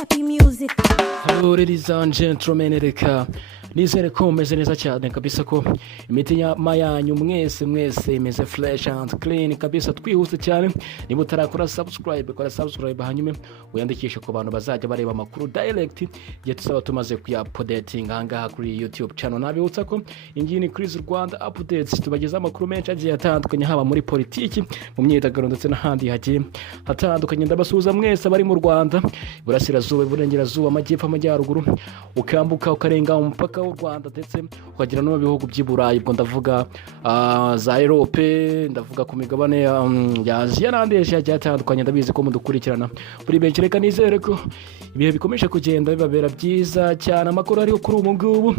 Happy music. Hello ladies and gentlemen, reka nizere ko meze neza cyane kabisa, ko imitima yanyu mwese imeze fresh and clean kabisa. Twihuse cyane, niba utarakora subscribe, kora subscribe hanyuma uyandikishe ku bantu bazajya bareba amakuru direct igihe tuzaba tumaze kuya-updating ahangaha kuri YouTube channel. Nabibutsa ko ingini Chris Rwanda updates tubageza amakuru menshi agiye atandukanye, haba muri politiki, mu myidagaduro ndetse n'ahandi hagiye hatandukanye. Ndabasuhuza mwese abari mu Rwanda, Burasirazuba, Iburengerazuba, Amajyepfo, Amajyaruguru, ukambuka ukarenga umupaka w'u Rwanda ndetse ukagera no mu bihugu by'i Burayi, ubwo ndavuga za Europe, ndavuga ku migabane ya Asia n'ahandi hagiye hatandukanye. Ndabizi ko mudukurikirana buri benshi, reka nizere ko ibihe bikomeje kugenda bibabera byiza cyane. Amakuru ariho kuri ubu ngubu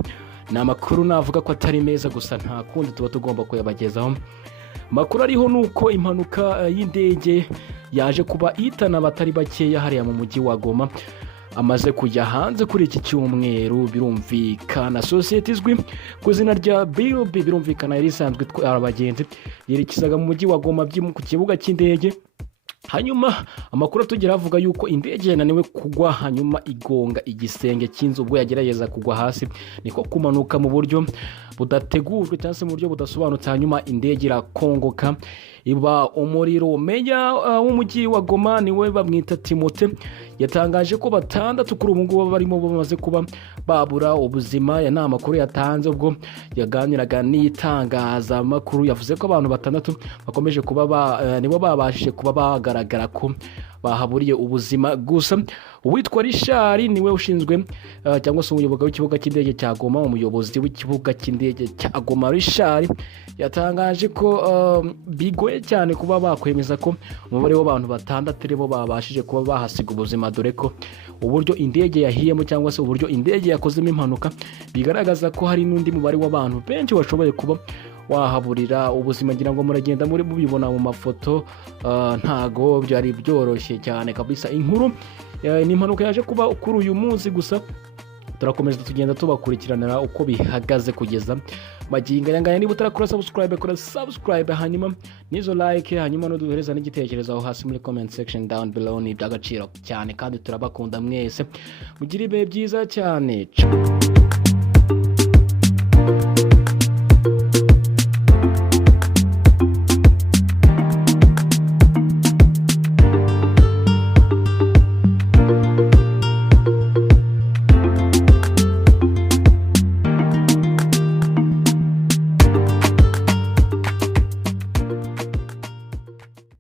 ni amakuru navuga ko atari meza, gusa nta kundi tuba tugomba kuyabagezaho. Amakuru ariho nuko impanuka y'indege yaje kuba ihitana abatari bakeya hariya mu mujyi wa Goma amaze kujya hanze kuri iki cyumweru. Birumvikana sosiyete izwi ku izina rya BRB, birumvikana yari isanzwe itwara abagenzi, yerekezaga mu mujyi wa Goma ku kibuga cy'indege. Hanyuma amakuru atugera avuga yuko indege yananiwe kugwa, hanyuma igonga igisenge cy'inzu. Ubwo yagerageza kugwa hasi, niko kumanuka mu buryo budategujwe cyangwa se mu buryo budasobanutse, hanyuma indege irakongoka iba umuriro. Meya w'umujyi wa Goma niwe bamwita Timote, yatangaje ko 6 kuri ubu ngubu barimo bamaze kuba babura ubuzima. Ya nama makuru yatanze ubwo yaganiraga n'itangazamakuru, yavuze ko abantu 6 bakomeje kuba nibo babashije kuba bagaragara ko bahaburiye ubuzima. Gusa uwitwa Richard niwe ushinzwe cyangwa se umuyobozi w'ikibuga cy'indege cya Goma, umuyobozi w'ikibuga cy'indege cya Goma Richard yatangaje ko bigoye cyane kuba bakwemeza ko umubare w'abantu 6 aribo babashije kuba bahasiga ubuzima, dore ko uburyo indege yahiyemo cyangwa se uburyo indege yakozemo impanuka bigaragaza ko hari n'undi mubare w'abantu benshi washoboye kuba wahaburira ubuzima. Ngira ngo muragenda muri mubibona mu mafoto, ntago byari byoroshye cyane kabisa. Inkuru ni impanuka yaje kuba kuri uyu munsi, gusa turakomeza tugenda tubakurikiranira uko bihagaze kugeza magingo aya ngaya. Niba utarakora subscribe, kora subscribe hanyuma nizo like, hanyuma no duhereza n'igitekerezo aho hasi muri comment section down below. Ni by'agaciro cyane kandi turabakunda mwese, mugire ibihe byiza cyane.